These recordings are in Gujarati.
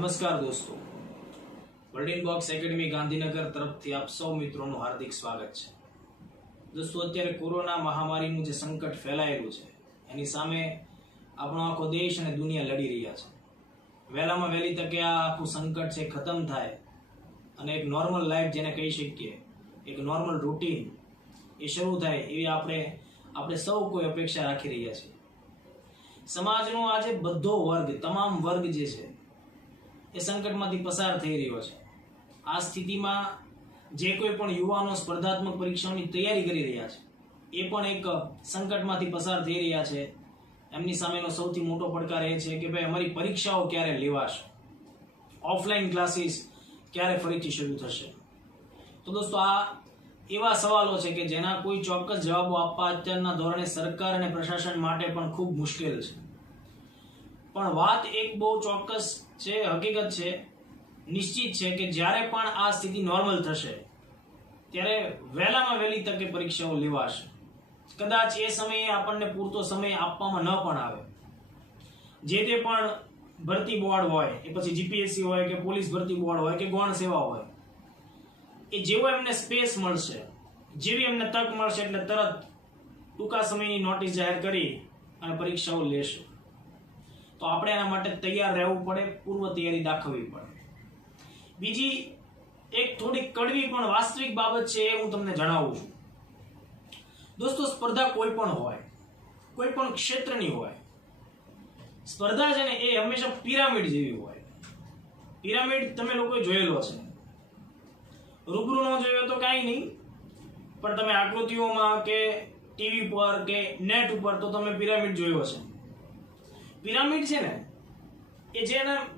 નમસ્કાર દોસ્તો, વર્લ્ડ બોક્સ એકેડમી ગાંધીનગર તરફથી આપ સૌ મિત્રોનું હાર્દિક સ્વાગત છે. દોસ્તો, અત્યારે કોરોના મહામારીનું જે સંકટ ફેલાયેલું છે એની સામે આપણો આખો દેશ અને દુનિયા લડી રહ્યા છે. વહેલામાં વહેલી તકે આ આખું સંકટ છે ખતમ થાય અને એક નોર્મલ લાઈફ જેને કહી શકીએ, એક નોર્મલ રૂટીન એ શરૂ થાય એવી આપણે સૌ કોઈ અપેક્ષા રાખી રહ્યા છીએ. સમાજનો આજે બધો વર્ગ, તમામ વર્ગ જે છે એ સંકટમાંથી પસાર થઈ રહ્યો છે. આ સ્થિતિમાં જે કોઈ પણ યુવાનો સ્પર્ધાત્મક પરીક્ષાઓની તૈયારી કરી રહ્યા છે એ પણ એક સંકટમાંથી પસાર થઈ રહ્યા છે. એમની સામેનો સૌથી મોટો પડકાર એ છે કે ભાઈ અમારી પરીક્ષાઓ ક્યારે લેવાશે, ઓફલાઈન ક્લાસીસ ક્યારે ફરીથી શરૂ થશે. તો દોસ્તો, આ એવા સવાલો છે કે જેના કોઈ ચોક્કસ જવાબો આપવા અત્યારના ધોરણે સરકાર અને પ્રશાસન માટે પણ ખૂબ મુશ્કેલ છે. પણ વાત એક બહુ ચોક્કસ છે, હકીકત છે, નિશ્ચિત છે કે જ્યારે પણ આ સ્થિતિ નોર્મલ થશે ત્યારે વહેલામાં વહેલી તકે પરીક્ષાઓ લેવાશે. કદાચ એ સમયે આપણને પૂરતો સમય આપવામાં ન પણ આવે. જે તે પણ ભરતી બોર્ડ હોય, એ પછી જીપીએસસી હોય કે પોલીસ ભરતી બોર્ડ હોય કે ગૌણ સેવા હોય, એ જેવો એમને સ્પેસ મળશે, જેવી એમને તક મળશે એટલે તરત ટૂંકા સમયની નોટિસ જાહેર કરી અને પરીક્ષાઓ લેશે. તો આપણે એના માટે તૈયાર રહેવું પડે, પૂર્વ તૈયારી દાખવવી પડે. બીજી એક થોડી કડવી પણ વાસ્તવિક બાબત છે એ હું તમને જણાવું છું. દોસ્તો, સ્પર્ધા કોઈ પણ હોય, કોઈ પણ ક્ષેત્રની હોય, સ્પર્ધા છે ને એ હંમેશા પિરામિડ જેવી હોય. પિરામિડ તમે લોકોએ જોયેલો છે, રૂબરૂ ન જોયો તો કાંઈ નહીં, પણ તમે આકૃતિઓમાં કે ટીવી પર કે નેટ ઉપર તો તમે પિરામિડ જોયો છે. પિરામિડ છે ને એ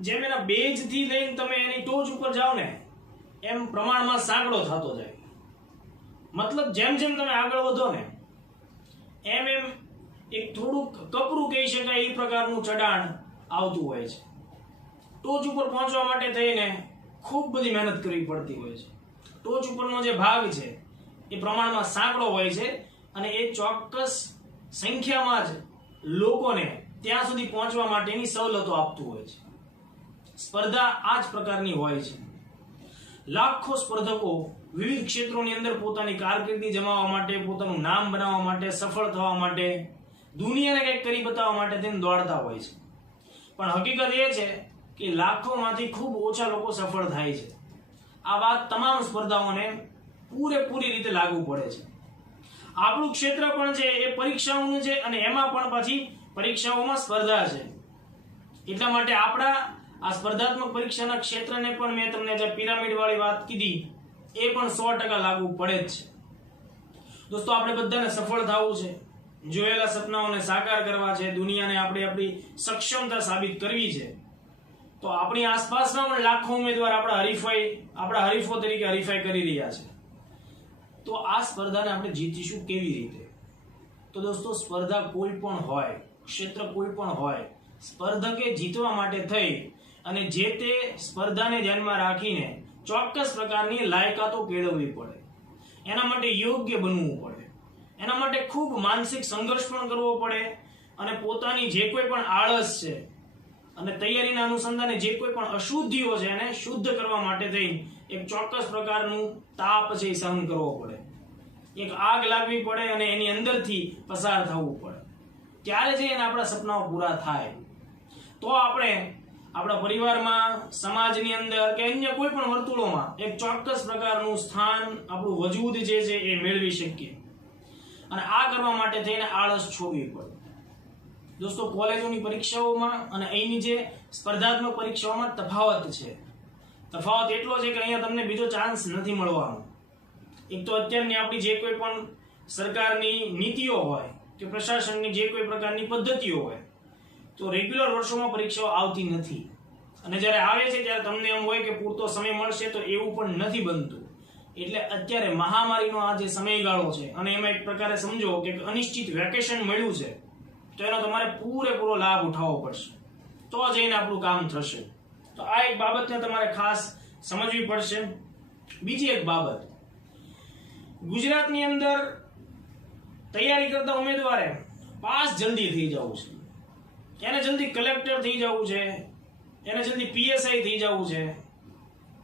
જેમ એના બેઝથી લઈને તમે એની ટોચ ઉપર જાઓ ને એમ પ્રમાણમાં સાંકડો થતો જાય. મતલબ જેમ જેમ તમે આગળ વધો ને એમ એમ એક થોડુંક કપરું કહી શકાય એ પ્રકારનું ચઢાણ આવતું હોય છે. ટોચ ઉપર પહોંચવા માટે થઈને ખૂબ બધી મહેનત કરવી પડતી હોય છે. ટોચ ઉપરનો જે ભાગ છે એ પ્રમાણમાં સાંકડો હોય છે અને એ ચોક્કસ સંખ્યામાં જ લોકોને ત્યાં સુધી પહોંચવા માટેની સવલતો આપતું હોય છે. સ્પર્ધા આ જ પ્રકારની હોય છે. લાખો સ્પર્ધકો વિવિધ ક્ષેત્રોની અંદર પોતાની કારકિર્દી જમાવવા માટે, પોતાનું નામ બનાવવા માટે, સફળ થવા માટે, દુનિયાને કંઈક કરી બતાવવા માટે તેમ દોડતા હોય છે. પણ હકીકત એ છે કે લાખોમાંથી ખૂબ ઓછા લોકો સફળ થાય છે. આ વાત તમામ સ્પર્ધાઓને પૂરેપૂરી રીતે લાગુ પડે છે. આપણું ક્ષેત્ર પણ છે એ પરીક્ષાઓનું છે અને એમાં પણ પાછી પરીક્ષાઓમાં સ્પર્ધા છે. એટલા માટે આપણા આ સ્પર્ધાત્મક પરીક્ષાના ક્ષેત્રને પણ મેં તમને જે પિરામિડ વાળી વાત કીધી એ પણ 100% લાગુ પડે જ છે. દોસ્તો, આપણે બધાને સફળ થવું છે, જોયેલા સપનાઓને સાકાર કરવા છે, દુનિયાને આપણે આપણી સક્ષમતા સાબિત કરવી છે. તો આપણી આસપાસના પણ લાખો ઉમેદવાર આપણા હરીફો તરીકે હરીફાઈ કરી રહ્યા છે. તો આ સ્પર્ધાને આપણે જીતીશું કેવી રીતે? તો દોસ્તો, સ્પર્ધા કોઈ પણ હોય, ક્ષેત્ર કોઈ પણ હોય, સ્પર્ધકે જીતવા માટે થઈ અને જે તે સ્પર્ધાને ધ્યાનમાં રાખીને ચોક્કસ પ્રકારની લાયકાતો કેળવવી પડે. એના માટે યોગ્ય બનવું પડે. એના માટે ખૂબ માનસિક સંઘર્ષ પણ કરવો પડે અને પોતાની જે કોઈ પણ આળસ છે અને તૈયારીના અનુસંધાને જે કોઈ પણ અશુદ્ધિઓ છે એને શુદ્ધ કરવા માટે થઈ એક ચોક્કસ પ્રકારનું તાપ છે એ સહન કરવો પડે. એક આગ લાગવી પડે અને એની અંદરથી પસાર થવું પડે. ત્યારે જઈને આપણા સપનાઓ પૂરા થાય. તો આપણે આપણા પરિવારમાં, સમાજની અંદર કે અન્ય કોઈ પણ વર્તુળોમાં એક ચોક્કસ પ્રકારનું સ્થાન, આપણું વજૂદ જે છે એ મેળવી શકીએ. અને આ કરવા માટે થઈને આળસ છોડવી પડે. દોસ્તો, કોલેજોની પરીક્ષાઓમાં અને અહીંની જે સ્પર્ધાત્મક પરીક્ષાઓમાં તફાવત છે. તફાવત એટલો છે કે અહીંયા તમને બીજો ચાન્સ નથી મળવાનો. એક તો અત્યારની આપણી જે કોઈ પણ સરકારની નીતિઓ હોય કે પ્રશાસનની જે કોઈ પ્રકારની પદ્ધતિઓ હોય, તો રેગ્યુલર વર્ષોમાં પરીક્ષાઓ આવતી નથી. અને જ્યારે આવે છે ત્યારે તમને એમ હોય કે પૂરતો સમય મળશે, તો એવું પણ નથી બનતું. એટલે અત્યારે મહામારીનો આ જે સમયગાળો છે અને એમાં એક પ્રકારે સમજો કે અનિશ્ચિત વેકેશન મળ્યું છે, તો એનો તમારે પૂરેપૂરો લાભ ઉઠાવવો પડશે. તો જઈને આપણું કામ થશે. તો આ એક બાબતને તમારે ખાસ સમજવી પડશે. બીજી એક બાબત, ગુજરાતની અંદર તૈયારી કરતા ઉમેદવારે પાસ જલ્દી થઈ જવું છે, એને જલ્દી કલેક્ટર થઈ જવું છે, એને જલ્દી પીએસઆઈ થઈ જવું છે,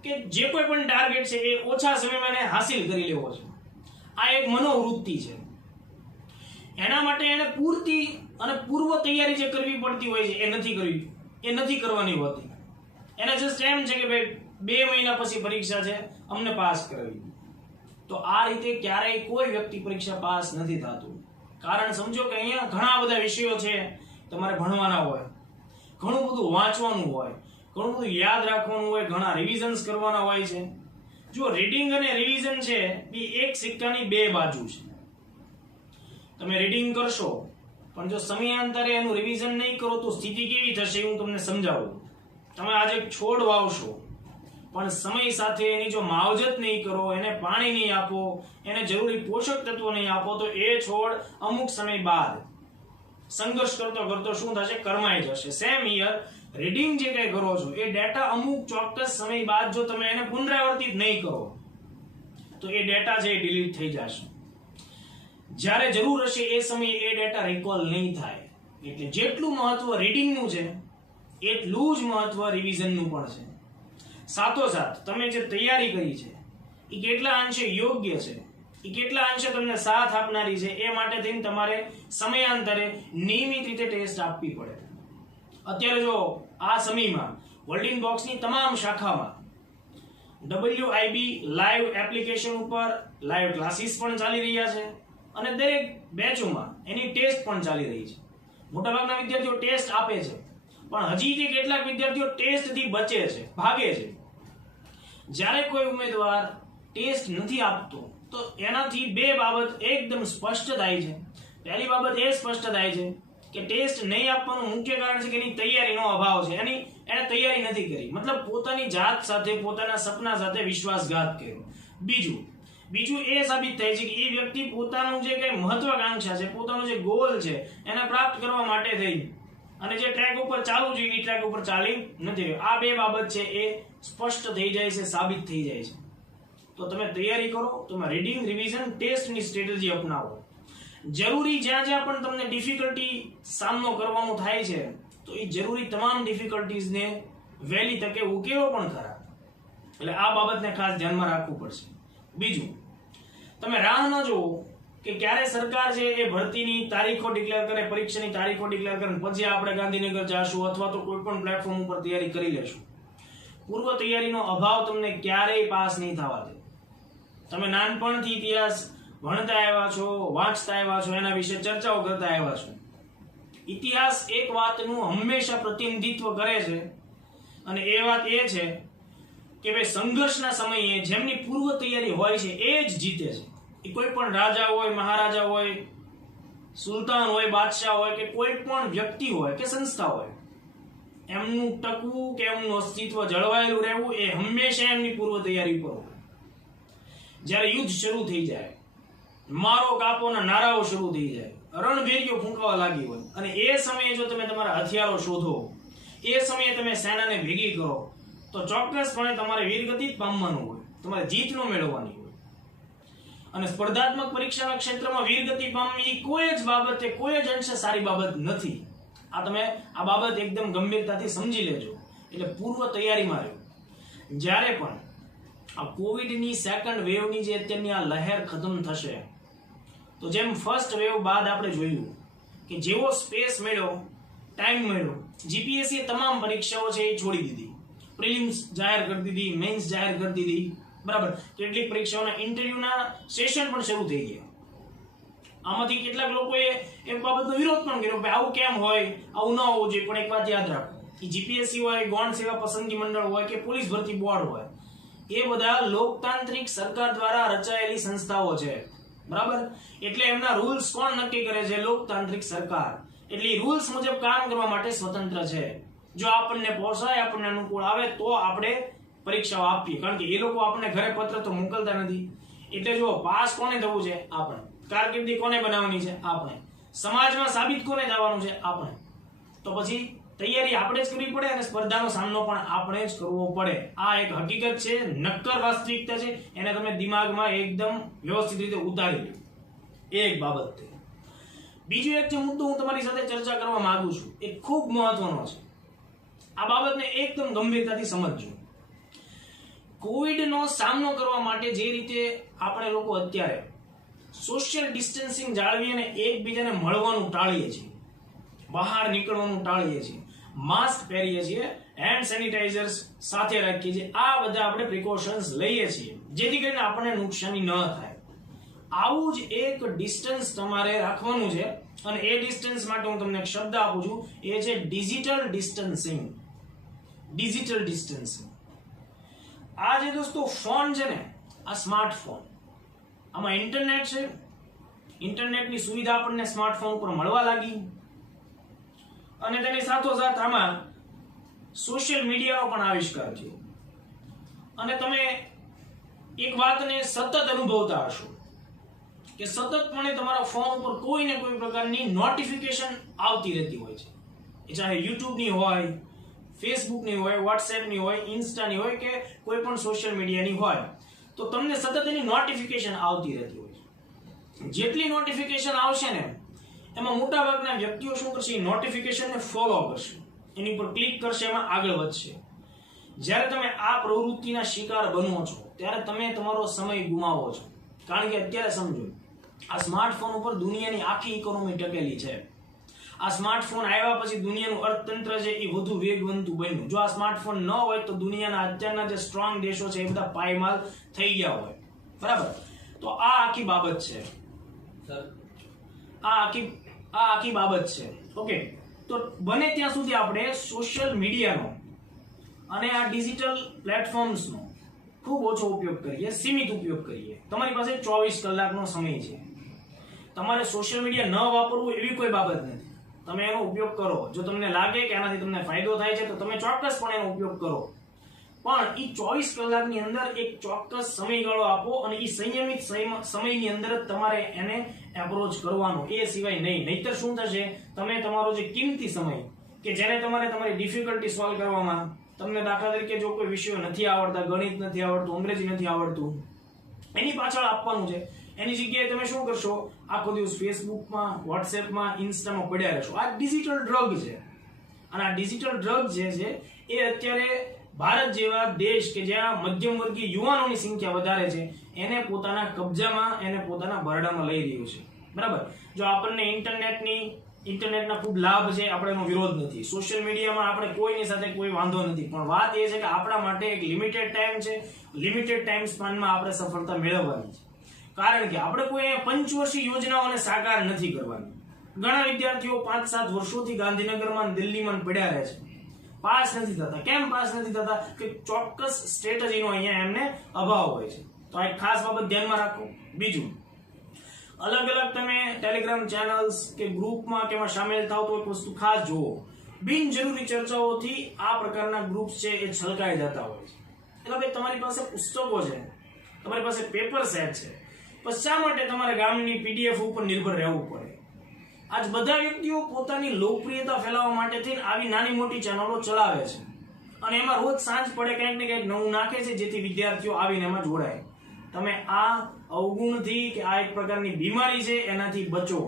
કે જે કોઈ પણ ટાર્ગેટ છે એ ઓછા સમયમાં એને હાસિલ કરી લેવો છે, આ એક મનોવૃત્તિ છે. એના માટે એને પૂરતી અને પૂર્વ તૈયારી જે કરવી પડતી હોય છે એ નથી કરવાની હોતી. એને જસ્ટ એમ છે કે ભાઈ 2 મહિના પછી પરીક્ષા છે, અમને પાસ કરાવી. તો આ રીતે ક્યારેય કોઈ વ્યક્તિ પરીક્ષા પાસ નથી થતું. કારણ સમજો કે અહીંયા ઘણા બધા વિષયો છે તમારે ભણવાના હોય, ઘણું બધું વાંચવાનું હોય, ઘણું બધું યાદ રાખવાનું હોય, ઘણા રિવિઝન્સ કરવાના હોય છે. જો રીડિંગ અને રિવિઝન છે એ એક સિક્કાની 2 બાજુ છે. તમે રીડિંગ કરશો પણ જો સમયાંતરે એનું રિવિઝન નહીં કરો તો સ્થિતિ કેવી થશે હું તમને સમજાવું. તમે આજે એક છોડ વાવશો પણ સમય સાથે એની જો માવજત નહીં કરો, એને પાણી નહીં આપો, એને જરૂરી પોષક તત્વો નહીં આપો તો એ છોડ અમુક સમય બાદ સંઘર્ષ કરતો કરતો શું થશે? કરમાઈ જશે. સેમ હિયર રીડિંગ જે કઈ કરો છો એ ડેટા અમુક ચોક્કસ સમય બાદ જો તમે એને પુનરાવર્તિત નહીં કરો તો એ ડેટા છે એ ડિલીટ થઈ જશે. જ્યારે જરૂર હશે એ સમયે એ ડેટા રિકોલ નહીં થાય. એટલે જેટલું મહત્વ રીડિંગનું છે એટલું જ મહત્વ રિવિઝનનું પણ છે. સાથોસાથ તમે જે તૈયારી કરી છે એ કેટલા અંશે યોગ્ય છે, એ કેટલા અંશે તમને સાથ આપનારી છે, એ માટે થઈને તમારે સમયાંતરે નિયમિત રીતે ટેસ્ટ આપવી પડે. અત્યારે જો આ સમયમાં વર્લ્ડિન બોક્સની તમામ શાખામાં WIB લાઈવ એપ્લિકેશન ઉપર લાઈવ ક્લાસીસ પણ ચાલી રહ્યા છે અને દરેક બેચોમાં એની ટેસ્ટ પણ ચાલી રહી છે. મોટાભાગના વિદ્યાર્થીઓ ટેસ્ટ આપે છે પણ હજી કેટલાક વિદ્યાર્થીઓ ટેસ્ટથી બચે છે, ભાગે છે. જ્યારે કોઈ ઉમેદવાર ટેસ્ટ નથી આપતો તો એનાથી 2 બાબત એકદમ સ્પષ્ટ થાય છે. પહેલી બાબત એ સ્પષ્ટ થાય છે કે ટેસ્ટ નહીં આપવાનું મુખ્ય કારણ છે કે એની તૈયારીનો અભાવ છે, એને તૈયારી નથી કરી, મતલબ પોતાની જાત સાથે, પોતાના સપના સાથે વિશ્વાસઘાત કર્યો. બીજું એ સાબિત થાય છે કે એ વ્યક્તિ પોતાનું જે કઈ મહત્વાકાંક્ષા છે, પોતાનો જે ગોલ છે એને પ્રાપ્ત કરવા માટે થઈ અને જે ટ્રેક ઉપર ચાલવું જોઈએ એ ટ્રેક ઉપર ચાલી નથી રહ્યો. આ 2 બાબત છે એ સ્પષ્ટ થઈ જાય છે, સાબિત થઈ જાય છે. તો તમે તૈયારી કરો, તમે રીડિંગ, રિવિઝન, ટેસ્ટની સ્ટ્રેટેજી અપનાવો. જરૂરી જ્યાં પણ તમને ડિફિકલ્ટી સામનો કરવાનો થાય છે તો એ જરૂરી તમામ ડિફિકલ્ટીઝને વહેલી તકે ઉકેલો પણ ખરા. એટલે આ બાબતને ખાસ ધ્યાનમાં રાખવું પડશે. બીજું, તમે રાહ ન જોવો કે ક્યારે સરકાર છે એ ભરતીની તારીખો ડિક્લેર કરે, પરીક્ષાની તારીખો ડિક્લેર કરે પછી આપણે ગાંધીનગર જાશું અથવા તો કોઈ પણ પ્લેટફોર્મ ઉપર તૈયારી કરી લેશું. પૂર્વ તૈયારીનો અભાવ તમને ક્યારેય પાસ નહીં થવા દે. તમે નાનપણથી ઇતિહાસ ભણતા આવ્યા છો, વાંચતા આવ્યા છો, એના વિશે ચર્ચાઓ કરતા આવ્યા છો. ઇતિહાસ એક વાતનું હંમેશા પ્રતિનિધિત્વ કરે છે અને એ વાત એ છે કે ભાઈ સંઘર્ષના સમયે જેમની પૂર્વ તૈયારી હોય છે એ જ જીતે છે. એ કોઈ પણ રાજા હોય, મહારાજા હોય, સુલતાન હોય, બાદશાહ હોય કે કોઈ પણ વ્યક્તિ હોય કે સંસ્થા હોય, એમનું ટકવું કે એમનું અસ્તિત્વ જળવાયેલું રહેવું એ હંમેશા એમની પૂર્વ તૈયારી પર હોય. જ્યારે યુદ્ધ શરૂ થઈ જાય, મારો કાપોના નારાઓ શરૂ થઈ જાય, રણભેરીઓ ફૂંકાવા લાગી હોય અને એ સમયે જો તમે તમારા હથિયારો શોધો, એ સમયે તમે સેનાને ભેગી કરો તો ચોક્કસપણે તમારે વીરગતિ જ પામવાનું હોય, તમારે જીત ન મેળવવાની હોય. અને સ્પર્ધાત્મક પરીક્ષાના ક્ષેત્રમાં વીરગતિ પામવી કોઈ જ બાબતે, કોઈ જ અંશે સારી બાબત નથી. આ બાબત એકદમ ગંભીરતાથી સમજી લેજો. એટલે પૂર્વ તૈયારીમાં રહ્યો. જ્યારે પણ આ કોવિડની સેકન્ડ વેવની જે અત્યારની આ લહેર ખતમ થશે તો જેમ ફર્સ્ટ વેવ બાદ આપણે જોયું કે જેવો સ્પેસ મળ્યો, ટાઈમ મળ્યો, જીપીએસસી તમામ પરીક્ષાઓ છે એ છોડી દીધી. પ્રિલિમ્સ જાહેર કરી દીધી, મેઇન્સ જાહેર કરી દીધી, બરાબર. કેટલીક પરીક્ષાઓના ઇન્ટરવ્યુના સેશન પણ શરૂ થઈ ગયા. આમાંથી કેટલાક લોકોએ એક બાબતનો વિરોધ પણ કર્યો કે આવું કેમ હોય, આવું ન હોવું જોઈએ. પણ એક વાત યાદ રાખો કે જીપીએસસી હોય, ગૌણ સેવા પસંદગી મંડળ હોય કે પોલીસ ભરતી બોર્ડ હોય, એ બધા લોકતાંત્રિક સરકાર દ્વારા રચાયેલી સંસ્થાઓ છે, બરાબર. એટલે એમના રૂલ્સ કોણ નક્કી કરે છે? લોકતાંત્રિક સરકાર. એટલે રૂલ્સ મુજબ કામ કરવા માટે સ્વતંત્ર છે. જો આપણને પોસાય, આપણને અનુકૂળ આવે તો આપણે પરીક્ષાઓ આપીએ, કારણ કે એ લોકો આપણને ઘરે પત્ર તો મોકલતા નથી. એટલે જો પાસ કોને થવું છે? આપણે. કારકિર્દી કોને બનાવવાની છે? આપણે. સમાજમાં સાબિત કોને થવાનું છે? આપણે. તો પછી તૈયારી આપણે જ કરવી પડે અને સ્પર્ધાનો સામનો પણ આપણે જ કરવો પડે. આ એક હકીકત છે, નક્કર વાસ્તવિકતા છે. એને તમે દિમાગમાં એકદમ વ્યવસ્થિત રીતે ઉતારી લો. એ એક બાબત છે. બીજો એક જે મુદ્દો હું તમારી સાથે ચર્ચા કરવા માંગુ છું એ ખૂબ મહત્વનો છે. આ બાબતને એકદમ ગંભીરતાથી સમજજો. કોવિડનો સામનો કરવા માટે જે રીતે આપણે લોકો અત્યારે સોશિયલ ડિસ્ટન્સિંગ જાળવી અને એકબીજાને મળવાનું ટાળીએ છીએ, બહાર નીકળવાનું ટાળીએ છીએ, માસ્ક પહેરીએ છીએ, હેન્ડ સેનિટાઇઝર્સ સાથે રાખીએ છીએ, આ બધા આપણે પ્રિકોશન્સ લઈએ છીએ જેથી કરીને આપણને નુકસાની ન થાય. આવું જ એક ડિસ્ટન્સ તમારે રાખવાનું છે અને એ ડિસ્ટન્સ માટે હું તમને એક શબ્દ આપું છું, એ છે ડિજિટલ ડિસ્ટન્સિંગ. Digital distancing. આ જે દોસ્તો ફોન છે ને, આ સ્માર્ટફોન, આમાં ઇન્ટરનેટ છે, ઇન્ટરનેટની સુવિધા આપણને સ્માર્ટફોન ઉપર મળવા લાગી અને તેની સાથોસાથ આમાં સોશિયલ મીડિયાનો પણ આવિષ્કાર થયો અને તમે એક વાતને સતત અનુભવતા હશો કે સતતપણે તમારા ફોન ઉપર કોઈ ને કોઈ પ્રકારની નોટિફિકેશન આવતી રહેતી હોય છે, એ ચાહે યુટ્યુબની હોય, ફેસબુકની હોય, વોટ્સએપની હોય, ઇન્સ્ટાની હોય કે કોઈ પણ સોશિયલ મીડિયાની હોય, તો તમને સતત એની નોટિફિકેશન આવતી રહેતી હોય છે. જેટલી નોટિફિકેશન આવશે ને એમાં મોટા ભાગના વ્યક્તિઓ શું કરશે, એ નોટિફિકેશનને ફોલો કરશે, એની ઉપર ક્લિક કરશે, એમાં આગળ વધશે. જ્યારે તમે આ પ્રવૃત્તિના શિકાર બનો છો ત્યારે તમે તમારો સમય ગુમાવો છો. કારણ કે અત્યારે સમજો, આ સ્માર્ટફોન ઉપર દુનિયાની આખી ઇકોનોમી ટકેલી છે. આ સ્માર્ટફોન આવ્યા પછી દુનિયાનું અર્થતંત્ર છે એ વધુ વેગવંતું બન્યું. જો આ સ્માર્ટફોન ન હોય તો દુનિયાના અત્યારના જે સ્ટ્રોંગ દેશો છે એ બધા પાયમાલ થઈ ગયા હોય. બરાબર? તો આ આખી બાબત છે, આ આખી બાબત છે. ઓકે, તો બને ત્યાં સુધી આપણે સોશિયલ મીડિયાનો અને આ ડિજિટલ પ્લેટફોર્મ્સનો ખૂબ ઓછો ઉપયોગ કરીએ, સીમિત ઉપયોગ કરીએ. તમારી પાસે 24 કલાકનો સમય છે. તમારે સોશિયલ મીડિયા ન વાપરવું એવી કોઈ બાબત નથી. તમે એનો ઉપયોગ કરો. જો તમને લાગે કે આનાથી તમને ફાયદો થાય છે તો તમે ચોક્કસપણે એનો ઉપયોગ કરો, પણ એ 24 કલાકની અંદર એક ચોક્કસ સમયગાળો આપો અને એ સંયમિત સમયની અંદર જ તમારે એને એપ્રોચ કરવાનો, એ સિવાય નહીં. નહીતર શું થશે, તમે તમારો જે કિંમતી સમય કે જેને તમારે તમારી ડિફિકલ્ટી સોલ્વ કરવામાં, તમને દાખલા તરીકે જો કોઈ વિષયો નથી આવડતા, ગણિત નથી આવડતું, અંગ્રેજી નથી આવડતું, એની પાછળ આપવાનું છે, એની જગ્યાએ તમે શું કરશો, આખો દિવસ ફેસબુકમાં, વોટ્સએપમાં, ઇન્સ્ટામાં પડ્યા રહેશો. આ ડિજિટલ ડ્રગ છે અને આ ડિજિટલ ડ્રગ જે છે એ અત્યારે ભારત જેવા દેશ કે જ્યાં મધ્યમ વર્ગીય યુવાનોની સંખ્યા વધારે છે એને પોતાના કબજામાં, એને પોતાના બરડામાં લઈ રહ્યું છે. બરાબર? જો આપણને ઇન્ટરનેટના ખૂબ લાભ છે, આપણે એનો વિરોધ નથી. સોશિયલ મીડિયામાં આપણે કોઈની સાથે કોઈ વાંધો નથી, પણ વાત એ છે કે આપણા માટે એક લિમિટેડ ટાઈમ છે, લિમિટેડ ટાઈમ સ્પાનમાં આપણે સફળતા મેળવવાની છે. કારણ કે આપણે કોઈ પંચવર્ષીય યોજનાઓને સાકાર નથી કરવાની. ઘણા વિદ્યાર્થીઓ 5-7 વર્ષોથી ગાંધીનગરમાં, દિલ્હીમાં પડ્યા રહે છે, પાસ નથી થતા. કેમ પાસ નથી થતા? કે ચોક્કસ સ્ટ્રેટેજીનો અહીંયા એમને અભાવ હોય છે. તો આ એક ખાસ બાબત ધ્યાનમાં રાખો. બીજું, અલગ અલગ તમે ટેલિગ્રામ ચેનલ્સ કે ગ્રુપમાં કે એમાં સામેલ થાવ તો એક વસ્તુ ખાસ જુઓ, બિનજરૂરી ચર્ચાઓથી આ પ્રકારના ગ્રુપ્સ છે એ છલકાઈ જતા હોય છે. એટલે ભાઈ તમારી પાસે પુસ્તકો છે, તમારી પાસે પેપર સેટ છે, પછી શા માટે તમારે ગામની પીડીએફ ઉપર નિર્ભર રહેવું પડે? આજ બધા વ્યક્તિઓ પોતાની લોકપ્રિયતા ફેલાવવા માટે થઈને આવી નાની મોટી ચેનલો ચલાવે છે અને એમાં રોજ સાંજ પડે કંઈક ને કંઈક નવું નાખે છે જેથી વિદ્યાર્થીઓ આવીને એમાં જોડાય. તમે આ અવગુણથી કે આ એક પ્રકારની બીમારી છે એનાથી બચો.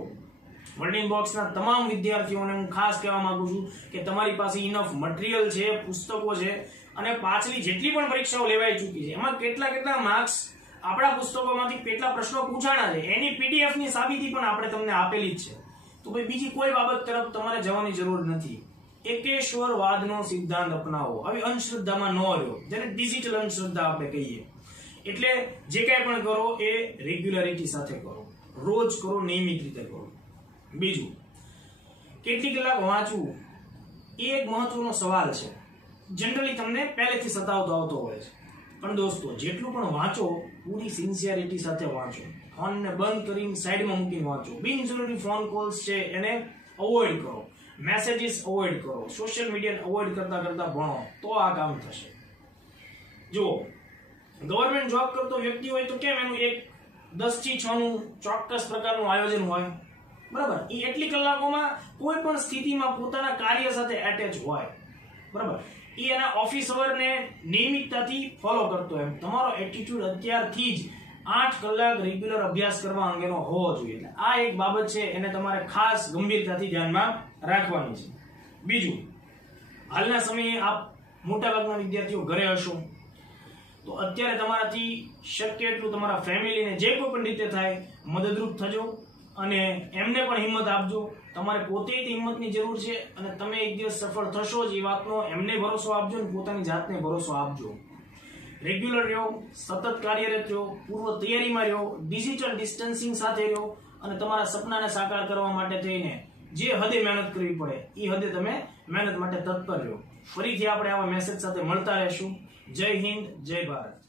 વર્ડિંગ બોક્સના તમામ વિદ્યાર્થીઓને હું ખાસ કહેવા માંગુ છું કે તમારી પાસે ઇનફ મટીરીયલ છે, પુસ્તકો છે અને પાછલી જેટલી પણ પરીક્ષાઓ લેવાઈ ચૂકી છે એમાં કેટલા માર્ક્સ આપણા પુસ્તકોમાંથી કેટલા પ્રશ્નો પૂછાણા છે એની પીડીએફ ની સાબિતી પણ આપણે તમને આપેલી જ છે. તો ભાઈ બીજી કોઈ બાબત તરફ તમારે જવાની જરૂર નથી. એકેશ્વરવાદનો સિદ્ધાંત અપનાવો. આવી અંધશ્રદ્ધામાં ન રહ્યો, જેને ડિજિટલ અંધશ્રદ્ધા આપણે કહીએ. એટલે જે કાંઈ પણ કરો એ રેગ્યુલરિટી સાથે કરો, રોજ કરો, નિયમિત રીતે કરો. બીજું, કેટલી કલાક વાંચવું એ એક મહત્વનો સવાલ છે. જનરલી તમને પહેલેથી સતાવતો આવતો હોય છે, પણ દોસ્તો જેટલું પણ વાંચો પૂરી સિન્સિયરિટી સાથે વાંચો. ફોનને બંધ કરીને સાઈડમાં મૂકીને વાંચો. બિનજરૂરી ફોન કોલ્સ છે એને અવોઇડ કરો, મેસેજીસ અવોઇડ કરો, સોશિયલ મીડિયાને અવોઇડ કરતા ભણો તો આ કામ થશે. જો ગવર્મેન્ટ જોબ કરતો વ્યક્તિ હોય તો કેમ એનું એક 10 થી 6 નું ચોક્કસ પ્રકારનું આયોજન હોય, બરાબર? એ એટલી કલાકોમાં કોઈ પણ સ્થિતિમાં પોતાના કાર્ય સાથે એટેચ હોય, બરાબર? એ એના ઓફિસ અવરને નિયમિતતાથી ફોલો કરતો હોય. તમારો એટીટ્યુડ અત્યારથી જ 8 કલાક રેગ્યુલર અભ્યાસ કરવા અંગેનો હોવો જોઈએ. એટલે આ એક બાબત છે, એને તમારે ખાસ ગંભીરતાથી ધ્યાનમાં રાખવાની છે. બીજું, હાલના સમયે આપ મોટાભાગના વિદ્યાર્થીઓ ઘરે હશો, તો અત્યારે તમારાથી શક્ય એટલું તમારા ફેમિલીને જે કોઈ પણ રીતે થાય મદદરૂપ થજો અને એમને પણ હિંમત આપજો. તમારે પોતે જ હિંમતની જરૂર છે અને તમે એક દિવસ સફળ થશો જ એ વાતનો એમને ભરોસો આપજો અને પોતાની જાતને ભરોસો આપજો. રેગ્યુલર રહો, સતત કાર્યરત રહો, પૂર્વ તૈયારીમાં રહો, ડિજિટલ ડિસ્ટન્સિંગ સાથે રહો અને તમારા સપનાને સાકાર કરવા માટે થઈને જે હદે મહેનત કરવી પડે એ હદે તમે મહેનત માટે તત્પર રહો. ફરીથી આપણે આવા મેસેજ સાથે મળતા રહેશું. જય હિન્દ, જય ભારત.